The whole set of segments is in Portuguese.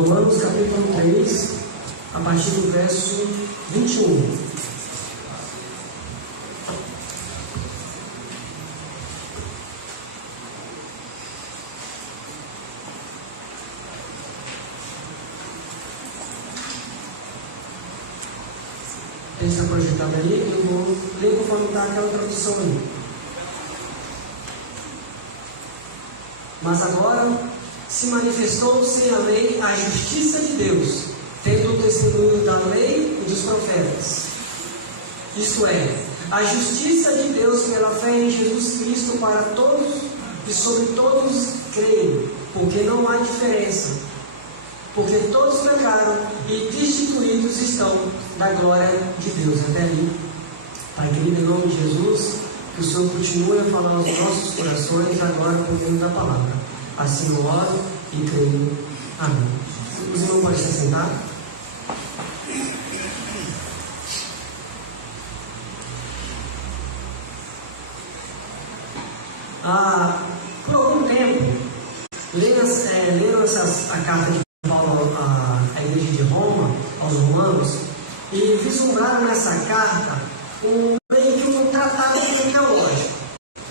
Romanos capítulo 3, a partir do verso 21. Tem essa projetada aí, eu vou ler conforme está aquela tradução aí. Mas agora se manifestou sem a lei a justiça de Deus, tendo o testemunho da lei e dos profetas. Isto é, a justiça de Deus pela fé em Jesus Cristo para todos e sobre todos creem, porque não há diferença. Porque todos pecaram e destituídos estão da glória de Deus. Até ali. Pai querido, em nome de Jesus, que o Senhor continue a falar aos nossos corações agora por meio da palavra. Assim eu oro e creio. Amém. Os irmãos podem se sentar? Por algum tempo, leram a carta de Paulo à igreja de Roma, aos romanos, e vislumbraram nessa carta meio que um tratado teológico.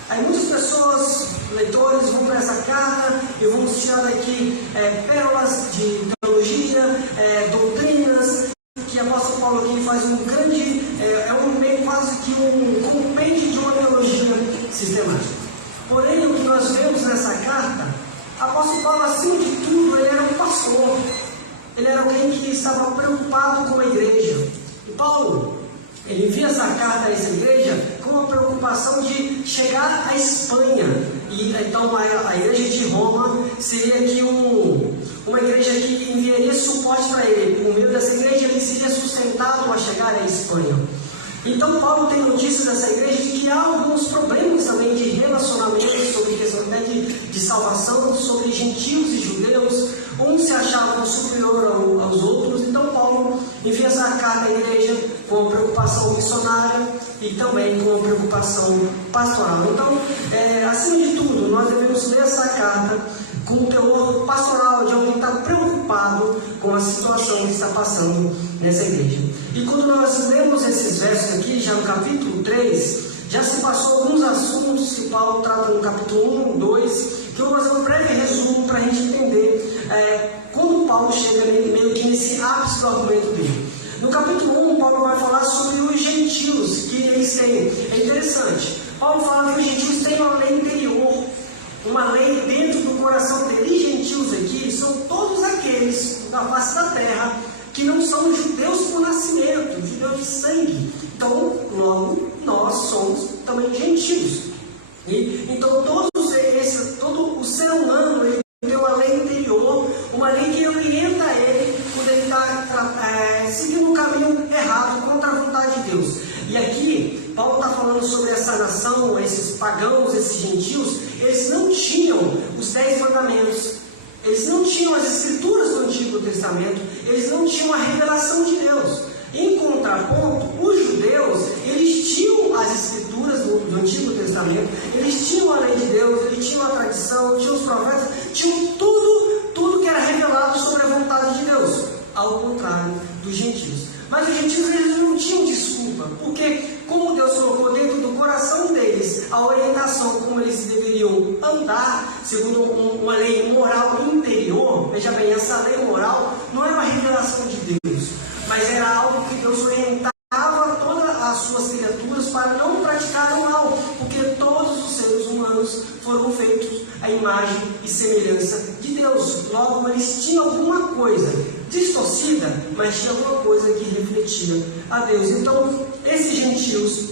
Aí muitas pessoas, leitores, vão para essa carta e vão tirar daqui pérolas de teologia, doutrinas, que o apóstolo Paulo aqui faz um grande, meio quase que um compêndio de uma teologia sistemática. Porém, o que nós vemos nessa carta, o apóstolo Paulo, acima de tudo, ele era um pastor. Ele era alguém que estava preocupado com a igreja. E Paulo, ele envia essa carta a essa igreja com a preocupação de chegar à Espanha. E então a igreja de Roma seria aqui uma igreja que enviaria suporte para ele. Por meio dessa igreja, ele seria sustentado a chegar à Espanha. Então Paulo tem notícias dessa igreja de que há alguns problemas também de relacionamento sobre questão de salvação, sobre gentios e judeus. Uns se achavam superior aos outros. Então Paulo envia essa carta à igreja com uma preocupação missionária e também com uma preocupação pastoral. Então, acima de tudo, nós devemos ler essa carta com o teor pastoral de alguém que está preocupado com a situação que está passando nessa igreja. E quando nós lemos esses versos aqui, já no capítulo 3, já se passou alguns assuntos que Paulo trata no capítulo 1, 2, que eu vou fazer um breve resumo para a gente entender como Paulo chega meio que nesse ápice do argumento dele. No capítulo 1, Paulo vai falar sobre os gentios que eles têm. É interessante. Paulo fala que os gentios têm uma lei interior, uma lei dentro do coração dele. E gentios aqui são todos aqueles da face da terra que não são judeus por nascimento, judeus de sangue. Então, logo, nós somos também gentios. Então, todo o ser humano, ele tem uma lei interior, uma lei que orienta ele quando ele está seguindo um caminho errado, contra a vontade de Deus. E aqui, Paulo está falando sobre essa nação, esses pagãos, esses gentios. Eles não tinham os 10 mandamentos, eles não tinham as escrituras do Antigo Testamento, eles não tinham a revelação de Deus. Em contraponto, os judeus, eles tinham as escrituras do Antigo Testamento, eles tinham a lei de Deus, eles tinham a tradição, tinham os profetas, tinham tudo que era revelado sobre a vontade de Deus, ao contrário dos gentios. Mas os gentios, eles não tinham desculpa, porque como Deus colocou dentro do coração deles a orientação como eles deveriam andar, segundo uma lei moral interior. Veja bem, essa lei moral não é uma revelação de Deus, mas era algo que Deus orientava todas as suas criaturas para não praticar o mal, porque todos os seres humanos foram feitos à imagem e semelhança de Deus. Logo, eles tinham alguma coisa distorcida, mas tinha alguma coisa que refletia a Deus. Então, esses gentios,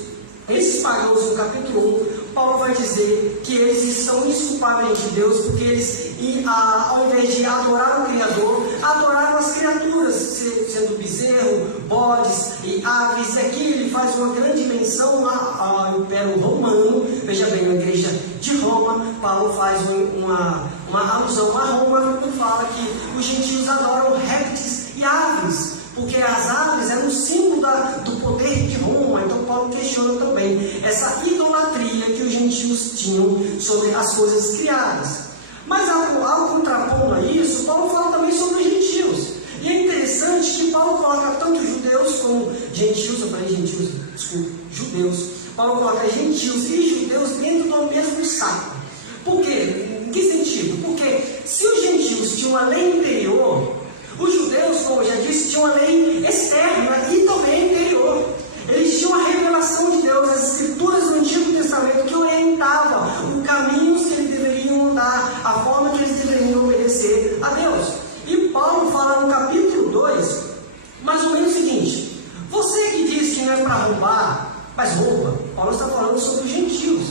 esses pagãos, no capítulo 1, Paulo vai dizer que eles são indesculpáveis de Deus, porque eles, ao invés de adorar o Criador, adoraram as criaturas, sendo bezerro, bodes e aves. E aqui ele faz uma grande menção ao Império Romano. Veja bem, na igreja de Roma, Paulo faz uma alusão a Roma, quando fala que os gentios adoram répteis e aves, porque as aves eram um símbolo do poder de Roma. Então Paulo questiona também essa idolatria que os gentios tinham sobre as coisas criadas. Mas ao contrapondo a isso, Paulo fala também sobre os gentios. gentios, eu falei gentios, desculpa, judeus. Paulo coloca gentios e judeus dentro do mesmo saco. Por quê? Em que sentido? Porque se os gentios tinham uma lei interior, os judeus, como eu já disse, tinham uma lei externa e também interior. Eles tinham a revelação de Deus, as escrituras do Antigo Testamento que orientavam os caminhos que eles deveriam andar, a forma que eles deveriam obedecer a Deus. E Paulo fala no capítulo 2, mais ou menos o seguinte: você que diz que não é para roubar, mas rouba. Paulo está falando sobre os gentios,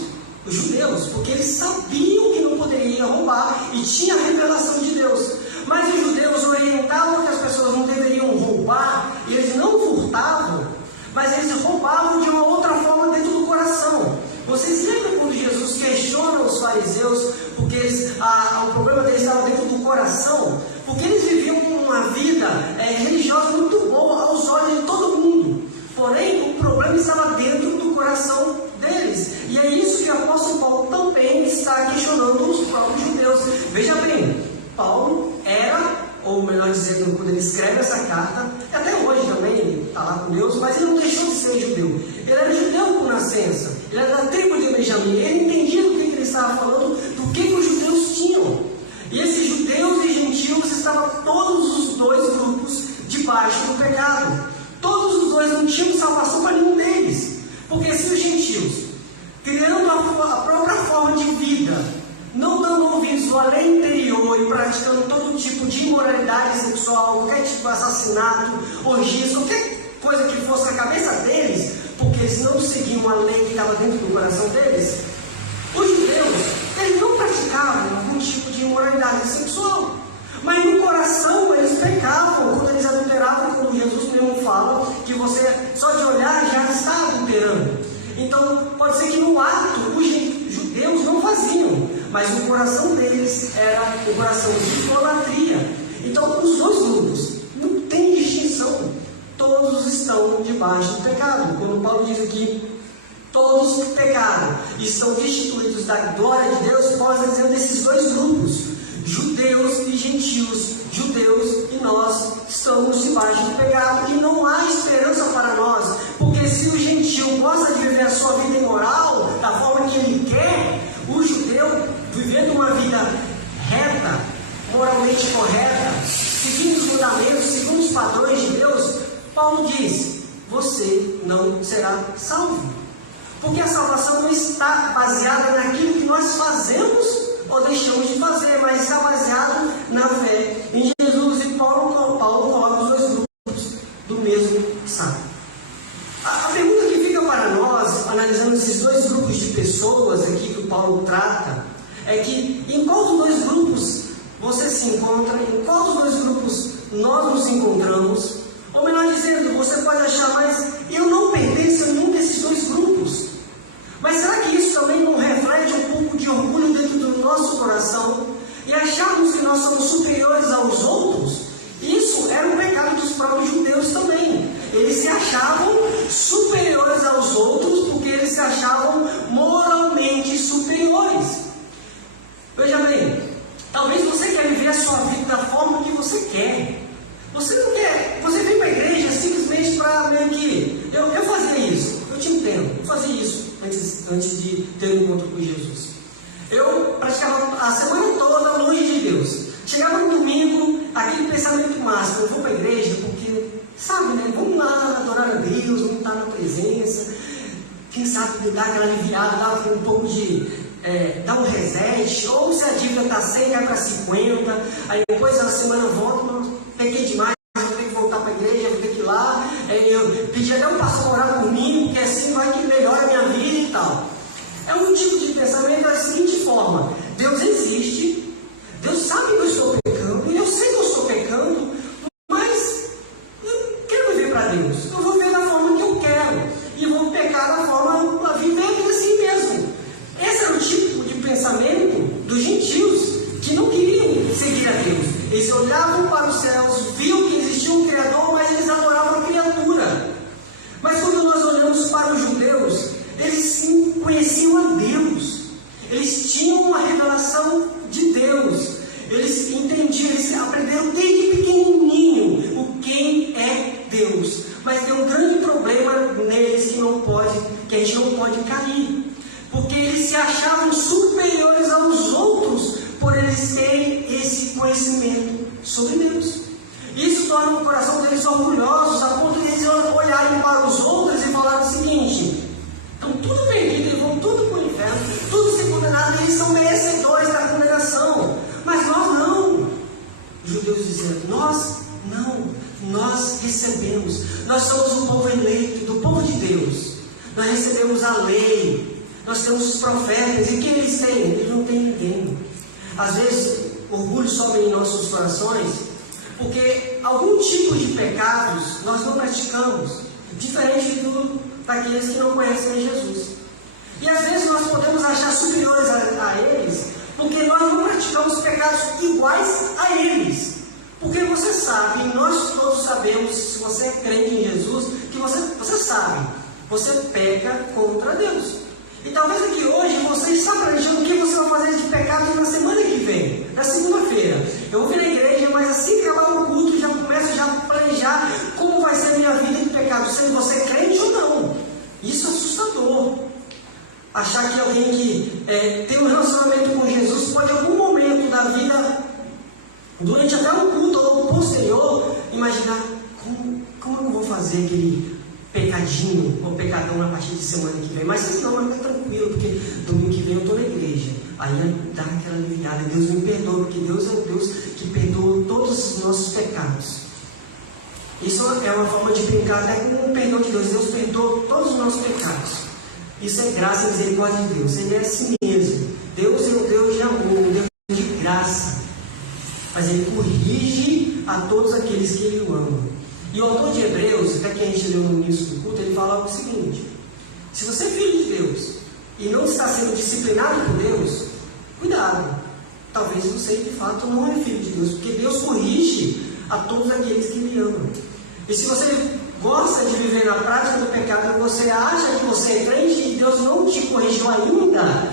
os judeus, porque eles sabiam que não poderiam roubar e tinha a revelação de Deus. Mas os judeus orientavam que as pessoas não deveriam roubar, e eles não furtavam, mas eles roubavam de uma outra forma dentro do coração. Vocês lembram quando Jesus questiona os fariseus, porque o problema deles estava dentro do coração? Porque eles viviam uma vida religiosa muito boa aos olhos de todo mundo. Porém, o problema estava dentro do coração deles. E é isso que o apóstolo Paulo também está questionando os próprios judeus. Veja bem, Paulo era, ou melhor dizendo, quando ele escreve essa carta, até hoje também ele está lá com Deus, mas ele não deixou de ser judeu. Ele era judeu por nascença, ele era da tribo de Benjamim, ele entendia do que ele estava falando, do que os judeus tinham. E esses judeus e gentios estavam todos os dois grupos debaixo do pecado. Todos os dois não tinham salvação para nenhum deles. Porque se os gentios, criando a própria forma de vida, não dando ouvidos à lei interior e praticando todo tipo de imoralidade sexual, qualquer tipo de assassinato, orgias, qualquer coisa que fosse na cabeça deles, porque eles não seguiam a lei que estava dentro do coração deles, os judeus, eles não praticavam algum tipo de imoralidade sexual, mas no coração eles pecavam quando eles adulteravam, quando Jesus mesmo fala que você só de olhar já está adulterando. Então pode ser que no ato os judeus não faziam, mas o coração deles era o coração de idolatria. Então os dois grupos não tem distinção, todos estão debaixo do pecado. Quando Paulo diz aqui, todos pecaram e estão destituídos da glória de Deus, Paulo está dizendo desses dois grupos, judeus e gentios. Judeus e nós estamos debaixo do pecado e não há esperança para nós, porque se o gentio gosta de viver a sua vida imoral da forma que ele quer, o judeu vivendo uma vida reta, moralmente correta, seguindo os mandamentos, segundo os padrões de Deus, Paulo diz: você não será salvo, porque a salvação não está baseada naquilo que nós fazemos ou deixamos de fazer, mas está baseado na fé em Jesus. E Paulo coloca os dois grupos do mesmo saco. A pergunta que fica para nós, analisando esses dois grupos de pessoas aqui que o Paulo trata, é que em qual dos dois grupos você se encontra, em qual dos dois grupos nós nos encontramos, ou melhor dizendo, você pode achar, mas eu não pertenço a nenhum desses dois grupos. Mas será que isso também não reflete um pouco de orgulho dentro do nosso coração e acharmos que nós somos superiores aos outros? Isso era um pecado dos próprios judeus também. Eles se achavam superiores aos outros porque eles se achavam moralmente superiores. Veja bem, talvez você quer viver a sua vida da forma que você quer. Você não quer, você vem para a igreja simplesmente para meio que... Eu fazia isso, eu te entendo, eu fazia isso antes de ter um encontro com Jesus. Eu praticava a semana toda longe de Deus. Chegava no domingo, aquele pensamento máximo: eu vou para a igreja porque, sabe, né? Vamos lá adorar a Deus, vamos estar na presença. Quem sabe dar aquela aliviada, dar um pouco de... dar um reset, ou se a dívida está 100, cai para 50, aí depois da semana eu volto, peguei demais, vou ter que voltar para a igreja, vou ter que ir lá, eu pedi até um pastor orar por mim, porque assim vai que melhora a minha vida e tal. É um tipo de pensamento da seguinte forma: Deus existe, Deus sabe que eu estou pecando, e eu sei que eu estou pecando, mas eu quero viver para Deus, eu vou viver da forma que eu quero, e vou pecar da forma, vivendo assim mesmo. Esse era o tipo de pensamento dos gentios, que não queriam seguir a Deus. Eles olhavam para os céus, viam que existia um Criador, mas eles adoravam a criatura. Mas quando nós olhamos para os judeus, eles sim conheciam a Deus. Eles tinham uma revelação de Deus. Eles entendiam, eles aprenderam desde pequenininho o quem é Deus. Mas eles terem esse conhecimento sobre Deus. Isso torna o coração deles orgulhosos, a ponto de eles olharem para os outros e falarem o seguinte: estão tudo perdidos, eles vão tudo para o inferno, tudo ser condenado, eles são merecedores da condenação. Mas nós não. Os judeus dizendo: nós não, nós recebemos, nós somos o povo eleito, do povo de Deus. Nós recebemos a lei, nós temos os profetas, e quem eles têm? Eles não têm ninguém. Às vezes, orgulho sobe em nossos corações, porque algum tipo de pecados nós não praticamos, diferente daqueles que não conhecem Jesus. E às vezes nós podemos achar superiores a eles, porque nós não praticamos pecados iguais a eles. Porque você sabe, nós todos sabemos, se você é crente em Jesus, que você sabe, você peca contra Deus. E talvez aqui hoje você está planejando o que você vai fazer de pecado na semana que vem, na segunda-feira. Eu vou vir na igreja, mas assim que acabar o culto, já começo a planejar como vai ser a minha vida de pecado, sendo você crente ou não. Isso é assustador. Achar que alguém que tem um relacionamento com Jesus pode, em algum momento da vida, durante até o culto ou posterior, imaginar como eu vou fazer aquele pecadinho ou pecadão na partir de semana que vem. Mas se não, mas tá tranquilo, porque domingo que vem eu estou na igreja. Aí dá aquela aliviada, Deus me perdoa, porque Deus é o Deus que perdoa todos os nossos pecados. Isso é uma forma de brincar até com o perdão de Deus. Deus perdoa todos os nossos pecados. Isso é graça e misericórdia de Deus. Ele é assim mesmo. Deus é um Deus de amor, um Deus de graça. Mas Ele corrige a todos aqueles que Ele ama. E o autor de Hebreus, até que a gente leu no início do culto, ele fala o seguinte: se você é filho de Deus e não está sendo disciplinado por Deus, cuidado, talvez você de fato não é filho de Deus, porque Deus corrige a todos aqueles que Ele ama. E se você gosta de viver na prática do pecado, você acha que você é crente e Deus não te corrigiu ainda,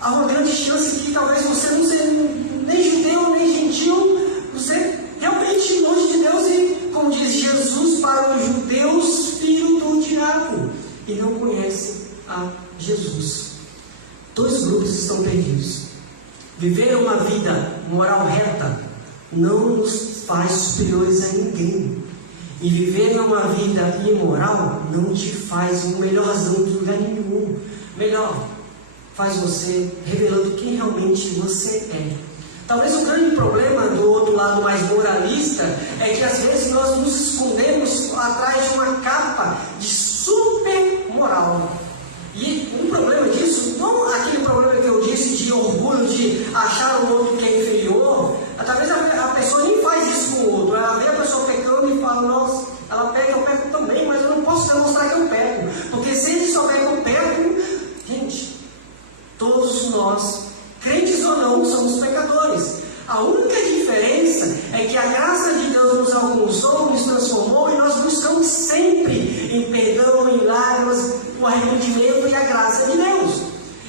há uma grande chance que talvez você não seja nem judeu nem gentil, você realmente longe de Deus e, como diz Jesus para os judeus, filho do diabo, e não conhece a Jesus. Dois grupos estão perdidos. Viver uma vida moral reta não nos faz superiores a ninguém. E viver uma vida imoral não te faz um melhorzão de lugar nenhum. Melhor, faz você revelando quem realmente você é. Talvez o grande problema do outro lado mais moralista é que às vezes nós nos escondemos atrás de uma capa de super moral. E um problema disso, não aquele problema que eu disse de orgulho, de achar o outro que é inferior. Talvez a pessoa nem faz isso com o outro. Ela vê a pessoa pecando e fala: nossa, ela peca, eu peco também, mas eu não posso demonstrar que eu peco. Porque se ele souber que eu peco, gente, todos nós, crentes ou não, somos pecadores. A única diferença é que a graça de Deus nos alcançou, nos transformou, e nós buscamos sempre em perdão, em lágrimas, o arrependimento e a graça de Deus.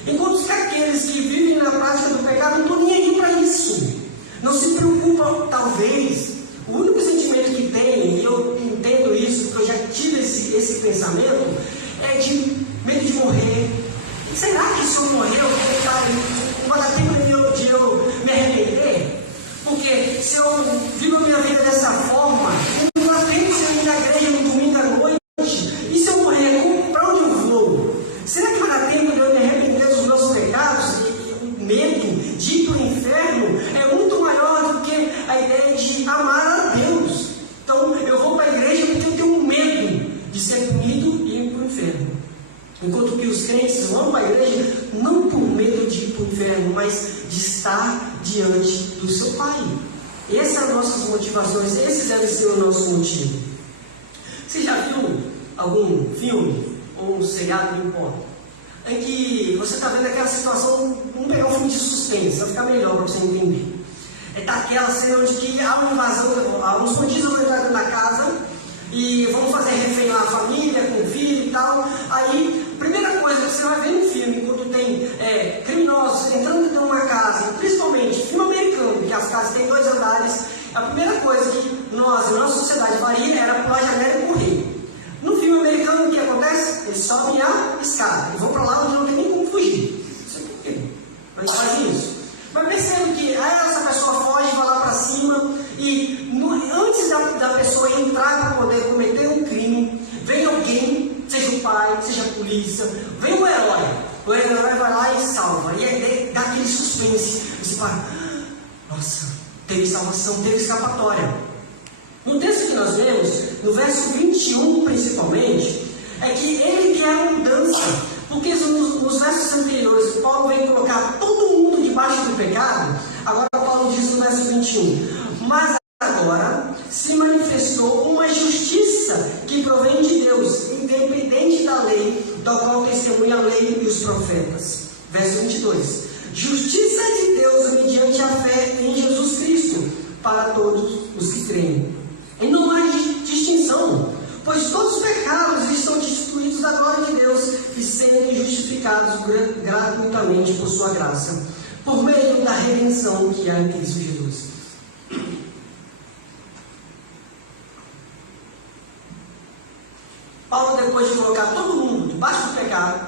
Enquanto que aqueles que vivem na prática do pecado não estão nem aí para isso. Não se preocupam, talvez. O único sentimento que tem, e eu entendo isso, porque eu já tive esse pensamento, é de medo de morrer. Será que se eu morrer, eu vou estar não vai dar tempo de eu me arrepender? Porque se eu vivo a minha vida dessa forma, não vai ter tempo de eu ir na igreja no domingo à noite. E se eu morrer, para onde eu vou? Será que vai dar tempo de eu me arrepender dos meus pecados? E o medo de ir para o inferno é muito maior do que a ideia de amar a Deus. Então eu vou para a igreja porque eu tenho medo de ser punido e ir para o inferno. Enquanto que os crentes vão para a igreja não por medo de ir para o inferno, mas de estar diante do seu Pai. Essas são as nossas motivações, esse deve ser o nosso motivo. Você já viu algum filme ou um seriado, não importa, em que você está vendo aquela situação, vamos pegar um filme de suspense, vai ficar melhor para você entender. Está aquela cena onde que há uma invasão, uns bandidos vão entrar dentro da casa e vão fazer refém lá a família, com o filho e tal. Aí, primeira coisa que você vai ver no filme, quando tem criminosos entrando dentro de uma casa, principalmente filme americano, que as casas têm 2 andares, a primeira coisa que nós, na nossa sociedade, faria era pular a janela e correr. No filme americano, o que acontece? Eles sobem a escada e vão para lá onde não tem nem como fugir. Não sei por quê, mas fazem isso. Mas percebe que as salvação, teve escapatória. No texto que nós lemos, no verso 21 principalmente, é que ele quer a mudança, porque nos versos anteriores Paulo vem colocar todo mundo debaixo do pecado. Agora Paulo diz no verso 21, mas agora se manifestou uma justiça que provém de Deus, independente da lei, da qual testemunha a lei e os profetas. Verso 22, justiça de Deus mediante a fé em Jesus Cristo, para todos os que creem. E não há distinção, pois todos os pecados estão destituídos da glória de Deus e serem justificados gratuitamente por sua graça, por meio da redenção que há em Cristo Jesus. Paulo, depois de colocar todo mundo debaixo do pecado,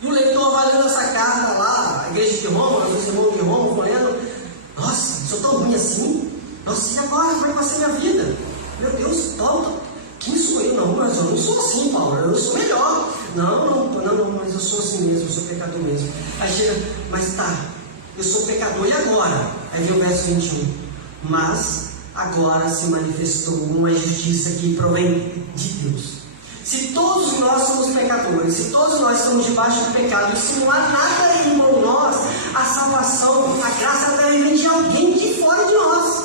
e o leitor vai lendo essa carta lá, a igreja de Roma, os irmãos de Roma, vão lendo, nossa, sou tão ruim assim? Nossa, e agora? Como é que vai ser minha vida? Meu Deus, quem sou eu? Não, mas eu não sou assim, Paulo, eu sou melhor. Não, mas eu sou assim mesmo, eu sou pecador mesmo. Aí chega, mas tá, eu sou pecador, e agora? Aí vem o verso 21. Mas agora se manifestou uma justiça que provém de Deus. Se todos nós somos pecadores, se todos nós estamos debaixo do pecado, e se não há nada em nós, a salvação, a graça deve vir de alguém de fora de nós.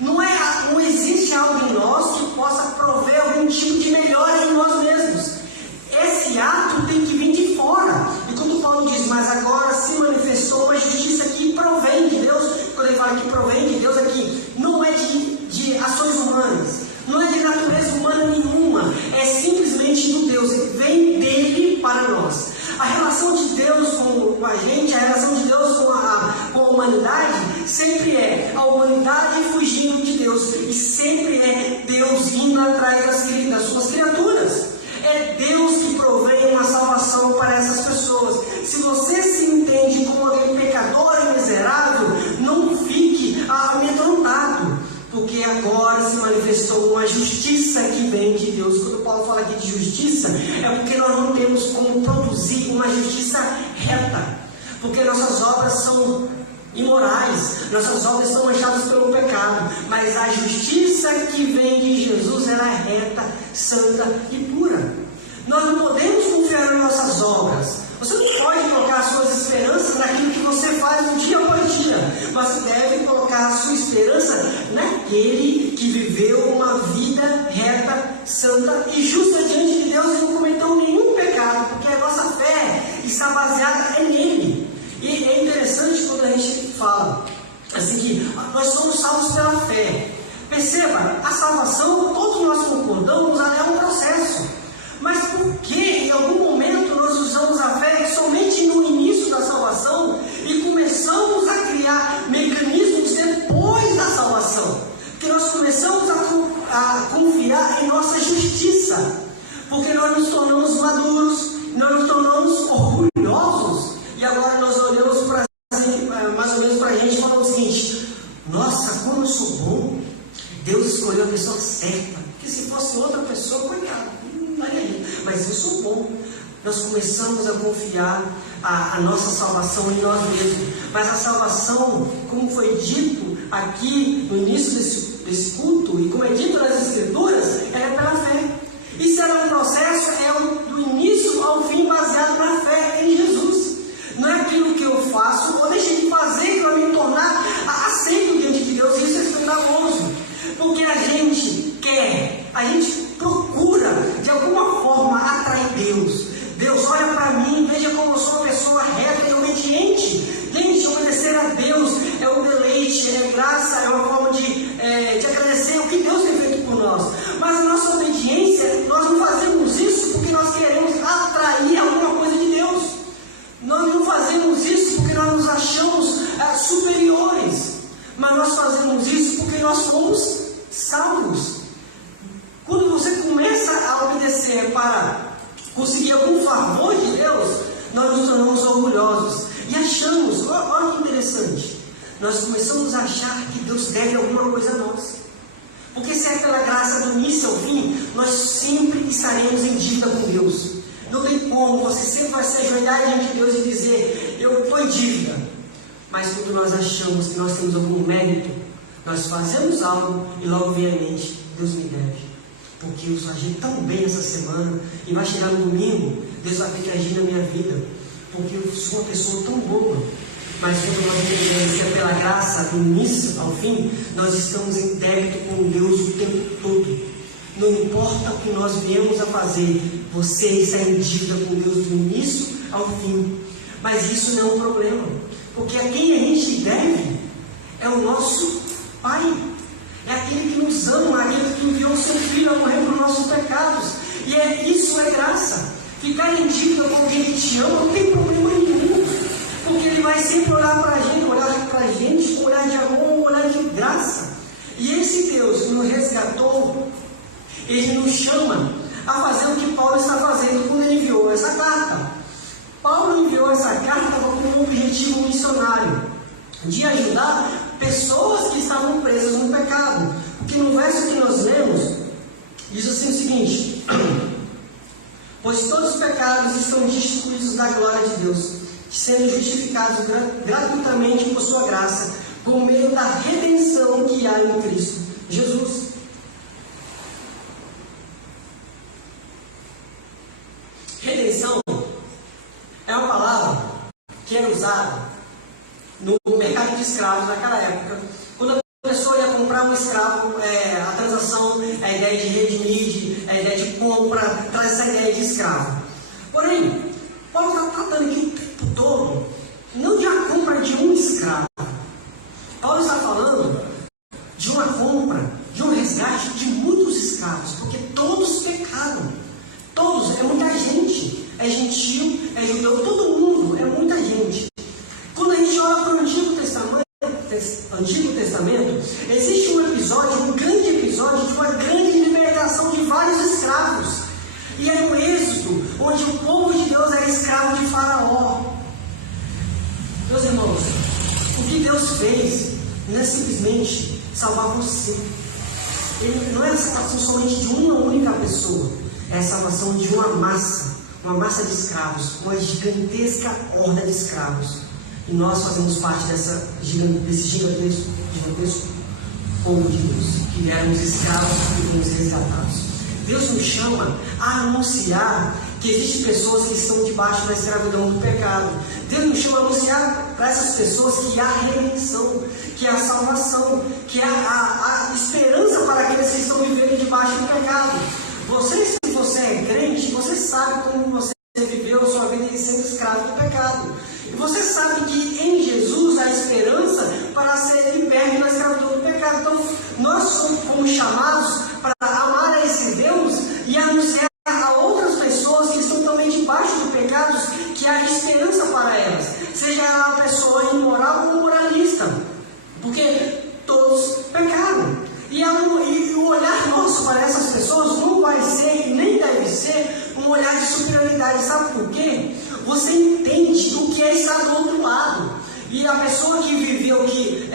Não existe algo em nós que possa prover algum tipo de melhora em nós mesmos. Esse ato tem que vir de fora. E quando Paulo diz, mas agora se manifestou uma justiça que provém de Deus, quando ele fala que provém de Deus aqui, não é de ações humanas, não é de natureza humana nenhuma, é simplesmente do Deus, vem dele para nós. A relação de Deus com a gente, a relação de Deus com a humanidade, sempre é a humanidade fugindo de Deus, e sempre é Deus indo atrás das suas criaturas. É Deus que provém uma salvação para essas pessoas. Se você se entende como alguém pecador e miserável, não fique amedrontado, porque agora se manifestou uma justiça que vem de Deus. Quando Paulo fala aqui de justiça, é porque nós não temos como produzir uma justiça reta, porque nossas obras são imorais, nossas obras estão manchadas pelo pecado, mas a justiça que vem de Jesus, ela é reta, santa e pura. Nós não podemos confiar nas nossas obras. Você não pode colocar as suas esperanças naquilo que você faz no dia após dia. Você deve colocar a sua esperança naquele que viveu uma vida reta, santa e justa diante de Deus e não cometeu nenhum pecado, porque a nossa fé está baseada nele. E é interessante quando a gente fala assim que nós somos salvos pela fé. Perceba, a salvação, todos nós concordamos, ela é um processo. Mas por que em algum momento nós usamos a fé somente no início da salvação e começamos a criar mecanismos depois da salvação? Porque nós começamos a confiar em nossa justiça, porque nós nos tornamos maduros, nós nos tornamos orgulhosos, e agora nós olhamos mais ou menos para a gente e falamos o seguinte: nossa, como eu sou bom, Deus escolheu a pessoa certa, porque se fosse outra pessoa, coitado, mas eu sou bom. Nós começamos a confiar a nossa salvação em nós mesmos. Mas a salvação, como foi dito aqui no início desse culto, e como é dito nas Escrituras, é pela fé. Isso era um processo, do início ao fim, baseado na fé em Jesus. Não é aquilo que eu faço ou deixei de fazer que vai me tornar aceito diante de Deus. Isso é escandaloso, porque a gente procura de alguma forma atrair Deus. Deus, olha para mim, veja como eu sou uma pessoa reta e obediente. Gente, obedecer a Deus é um deleite, é graça, é uma forma de agradecer o que Deus tem feito por nós. Mas a nossa obediência, nós não fazemos isso porque nós queremos atrair alguma coisa de Deus. Nós não fazemos isso porque nós nos achamos superiores, mas nós fazemos isso porque nós somos salvos. Quando você começa a obedecer para conseguir algum favor de Deus, nós nos tornamos orgulhosos e achamos, olha que interessante, nós começamos a achar que Deus deve alguma coisa a nós. Porque se é pela graça do início ao fim, nós sempre estaremos em dívida com Deus. Não tem como, você sempre vai se ajoelhar diante de Deus e dizer: eu estou em dívida. Mas quando nós achamos que nós temos algum mérito, Nós fazemos algo e logo vem à mente, Deus me deve. Porque eu agi tão bem essa semana e vai chegar no domingo, Deus vai ter que agir na minha vida. Porque eu sou uma pessoa tão boa. Mas quando nós entendemos que é pela graça, do início ao fim, nós estamos em débito com Deus o tempo todo. Não importa o que nós viemos a fazer, você está em dívida com Deus do início ao fim. Mas isso não é um problema. Porque a quem a gente deve é o nosso Pai. É aquele que nos ama, aquele que enviou o seu Filho a morrer por nossos pecados. E isso é graça. Ficar em dívida com alguém que te ama não tem problema nenhum. Porque Ele vai sempre olhar para a gente com olhar de amor, um olhar de graça. E esse Deus que nos resgatou, Ele nos chama a fazer o que Paulo está fazendo quando ele enviou essa carta. Paulo enviou essa carta com um objetivo missionário, de ajudar pessoas que estavam presas no pecado. Porque no verso que nós lemos, diz assim o seguinte: pois todos os pecados estão destituídos da glória de Deus, sendo justificados gratuitamente por sua graça, por meio da redenção que há em Cristo Jesus. Redenção é uma palavra que era usada no mercado de escravos naquela época. Quando a pessoa ia comprar um escravo, a transação, a ideia de redimir, a ideia de compra, traz essa ideia de escravo. Porém, Paulo está tratando aqui o tempo todo, não de uma compra de um escravo. Paulo está falando de uma compra, de um resgate de muitos escravos, porque todos pecaram. Todos, é muita gente. É gentil, é judeu, todo mundo, é muita gente. Quando a gente olha para o Antigo Testamento, existe um episódio, um grande episódio de uma grande libertação de vários escravos. E é no Êxodo, onde o povo de Deus era escravo de Faraó. Meus irmãos, o que Deus fez não é simplesmente salvar você. Ele não é a salvação somente de uma única pessoa, é a salvação de uma massa de escravos, uma gigantesca horda de escravos. E nós fazemos parte desse gigantesco povo de Deus, que éramos escravos e fomos resgatados. Deus nos chama a anunciar que existem pessoas que estão debaixo da escravidão do pecado. Deus nos chama a anunciar para essas pessoas que há redenção, que há salvação, que há esperança para aqueles que estão vivendo debaixo do pecado. Se você é crente, você sabe como você viveu a sua vida sendo escravo do pecado. E você sabe que em Jesus há esperança para ser liberto da escravidão do pecado. Então, nós somos chamados para amar a esse Deus e anunciar a outras pessoas que estão também debaixo do pecado que há esperança para elas. Seja ela uma pessoa imoral ou moralista. Porque todos pecaram. E o olhar nosso para essas pessoas não vai ser e nem deve ser um olhar de superioridade. Sabe por quê? Você entende o que é estar do outro lado. E a pessoa que viveu, que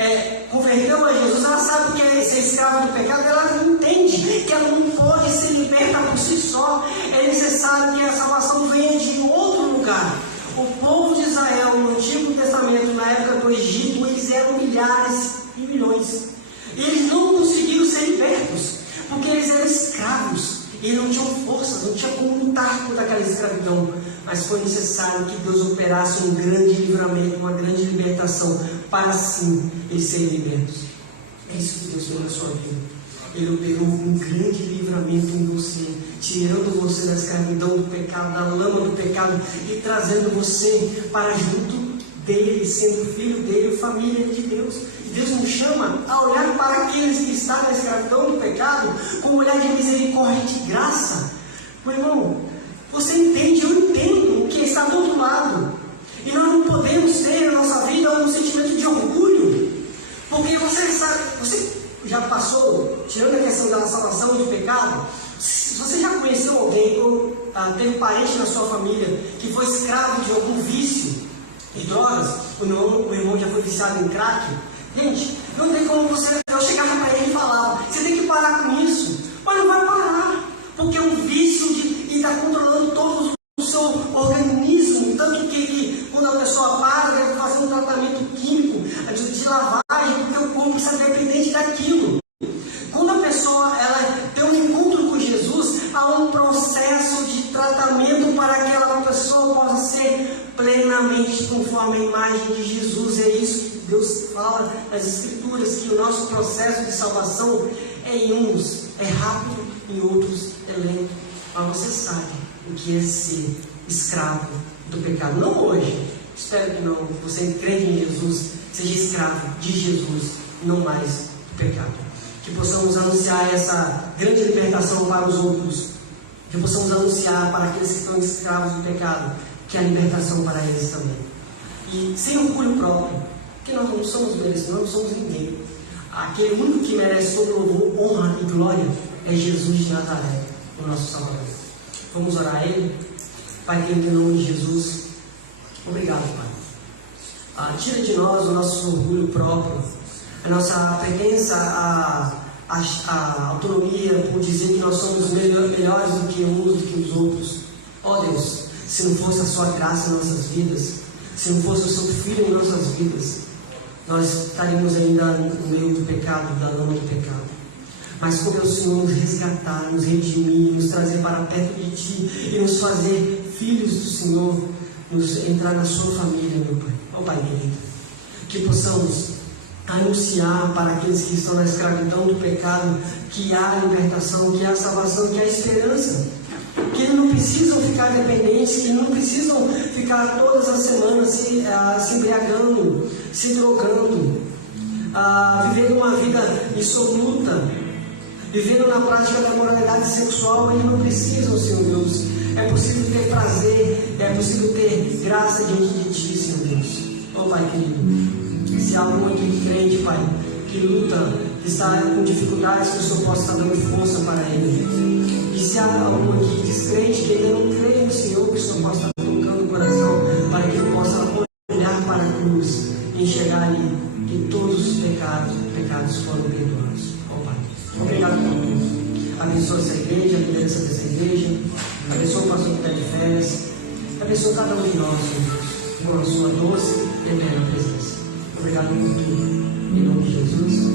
converteu a Jesus, ela sabe o que é ser escravo do pecado. Ela entende que ela não pode ser liberta por si só. É necessário que a salvação venha de outro lugar. O povo de Israel, no Antigo Testamento, na época do Egito, eles eram milhares e milhões. E eles não conseguiram ser libertos, porque eles eram escravos. E não tinham forças, não tinha como lutar contra aquela escravidão. Mas foi necessário que Deus operasse um grande livramento, uma grande libertação, para assim eles serem libertos. É isso que Deus fez na sua vida. Ele operou um grande livramento em você, tirando você da escravidão do pecado, da lama do pecado, e trazendo você para junto dele, sendo filho dele, família de Deus. E Deus nos chama a olhar para aqueles que estão na escravidão do pecado com um olhar de misericórdia e de graça. Meu irmão, você entende, eu entendo o que está do outro lado. E nós não podemos ter na nossa vida um sentimento de orgulho, porque você sabe, você já passou, tirando a questão da salvação e do pecado, você já conheceu alguém ou teve um parente na sua família que foi escravo de algum vício de drogas? O meu irmão já foi viciado em crack. Gente, não tem como eu chegava para ele e falava, você tem que parar com isso. Mas não vai parar, porque é um vício e está controlando todo o seu organismo. Tanto que quando a pessoa para, deve fazer um tratamento químico de lavagem, porque o corpo está dependente daquilo. para que aquela pessoa possa ser plenamente conforme a imagem de Jesus. É isso que Deus fala nas Escrituras, que o nosso processo de salvação em uns é rápido, em outros é lento. Mas você sabe o que é ser escravo do pecado. Não hoje, espero que não. Você crente em Jesus, seja escravo de Jesus, não mais do pecado. Que possamos anunciar essa grande libertação para os outros. Que possamos anunciar para aqueles que estão escravos do pecado, que há libertação para eles também. E sem orgulho próprio, porque nós não somos merecedores, não somos ninguém. Aquele único que merece todo louvor, honra e glória é Jesus de Nazaré, o nosso Salvador. Vamos orar a Ele? Pai querido, em nome de Jesus, obrigado, Pai. Tira de nós o nosso orgulho próprio, a nossa pretensa a autonomia por dizer que nós somos melhores do que uns, do que os outros. Ó Deus, se não fosse a sua graça em nossas vidas, se não fosse o seu Filho em nossas vidas, nós estaríamos ainda no meio do pecado, da lama do pecado. Mas como é o Senhor nos resgatar, nos redimir, nos trazer para perto de Ti e nos fazer filhos do Senhor, nos entrar na sua família, meu Pai. Ó Pai querido, que possamos anunciar para aqueles que estão na escravidão do pecado que há libertação, que há salvação, que há esperança, que eles não precisam ficar dependentes, que não precisam ficar todas as semanas se embriagando, se drogando, vivendo uma vida dissoluta, vivendo na prática da moralidade sexual. Eles não precisam, Senhor Deus. É possível ter prazer, é possível ter graça diante de Ti, Senhor Deus. Ó Pai querido, se há algum aqui crente, Pai, que luta, que está com dificuldades, que o Senhor possa estar dando força para ele. E se há algum aqui descrente, que ainda não crê no Senhor, que o Senhor possa estar tocando o coração, para que ele possa olhar para a cruz e enxergar ali que todos os pecados foram perdoados. Ó Pai, obrigado por tudo. Abençoa essa igreja, a liderança dessa igreja, abençoa o pastor que está de férias, abençoa cada um de nós, Deus, com a sua doce e eterna presença. Obrigado por tudo. Em nome de Jesus.